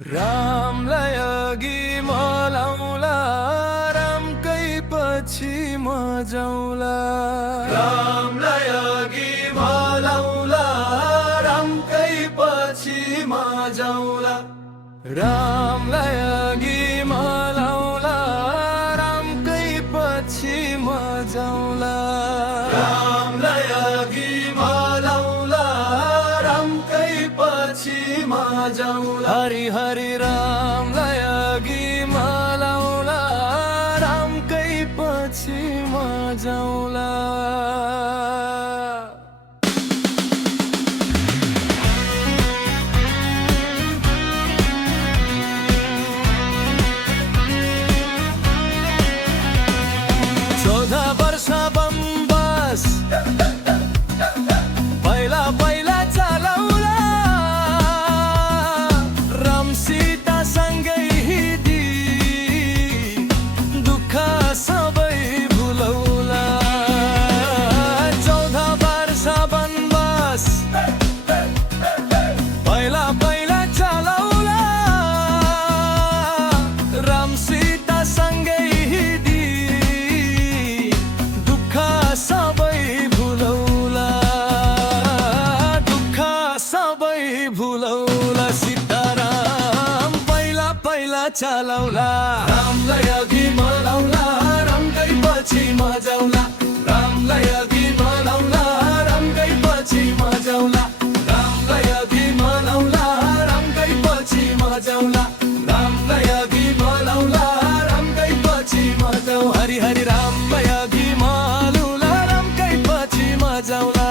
रामलाई अघि मलाउला रामकै पछि म जाउँला। रामलाई अघि मलाउला रामकै पछि म जाउँला। रामलाई अघि मलाउला रामकै पछि म जाउँला। रामलाई अघि मलाउला रामकै पछि म जाउँला। हरि हरि रामलाई अघि मलाउला रामकै पछि म जाउँला। वनवास पहिला पहिला चलाउला राम सीता सँगै हिँडी दुःख सबै भुलौला। 14 वर्ष वनवास पहिला पहिला चलाउला राम सीता सँगै भुलौला। सीताराम पहिला पहिला चलाउला रामलाई अघि मलाउला रामकै पछि म जाउँला। रामलाई अघि मलाउला रामकै पछि म जाउँला। रामलाई अघि मलाउला रामकै पछि म जाउँला। रामलाई अघि मलाउला रामकै पछि म जाउँ। हरि हरि रामलाई अघि मलाउला रामकै पछि म जाउँला।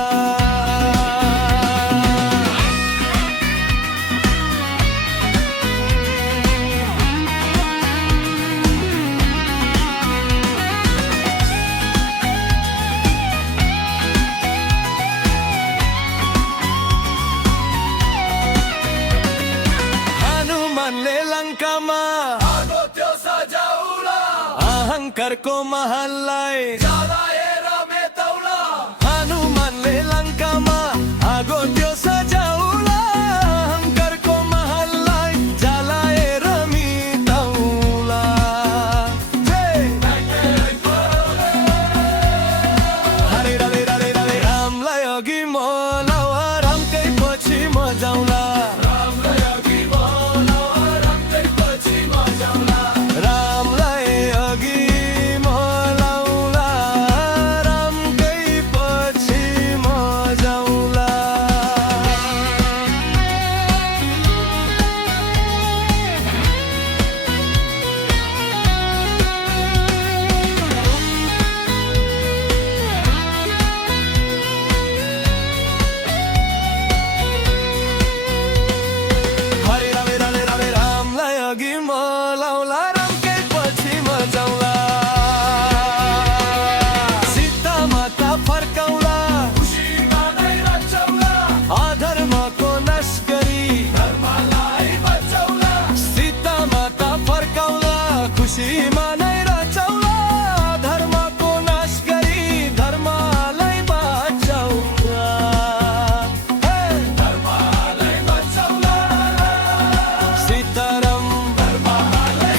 लङ्कामा आगो त्यो सजाउला अहङ्कारको महललाई जलाएर मेटाउला। हनुमानले लङ्कामा आगो त्यो सजाउला अहङ्कारको महललाई जलाएर मेटाउला। हरे राधे राधे राधे रामलाई अघि मलाउला रामकै पछि म जाउँला। खुसीमा नै रचाउला धर्मको नाश गरी धर्मलाई बचाउला। धर्मलाई बचाउला सीताराम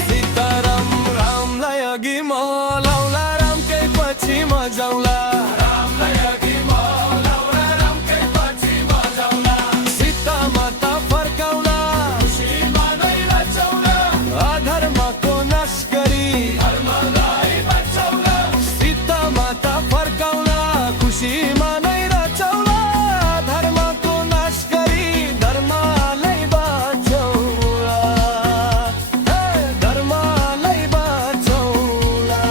सीताराम रामलाई अघि मलाउला रामकै पछि म जाउँला। रामलाई अघि मलाउला रामकै पछि म जाउँला। सीता माता फर्काउला खुसीमा नै रचाउला अधर्मको नाश गरी धर्मलाई बचाउला। सीता माता फर्काउला खुसीमा नै रचाउला धर्मको नाश गरी धर्मलाई बचाउला। धर्मलाई बचाउला।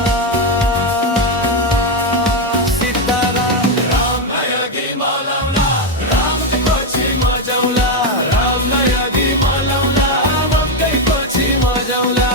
सीताराम रामलाई अघि मलाउला रामकै पछि म जाउँला। रामलाई अघि मलाउला रामकै पछि म जाउँला।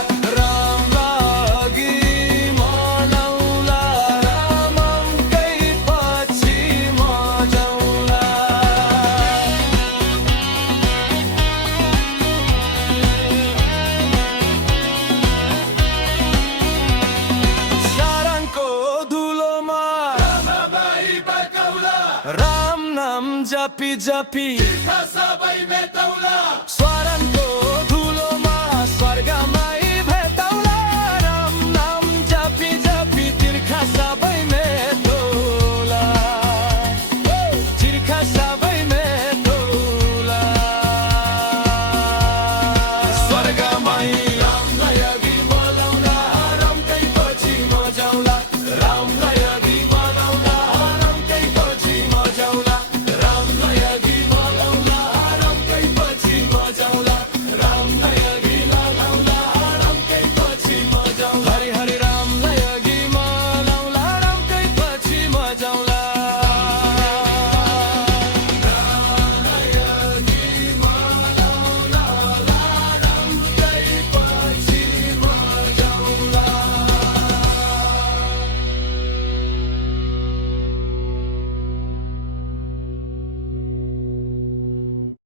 राम नाम जपी जपी सबै मेटाउला। स्वरणको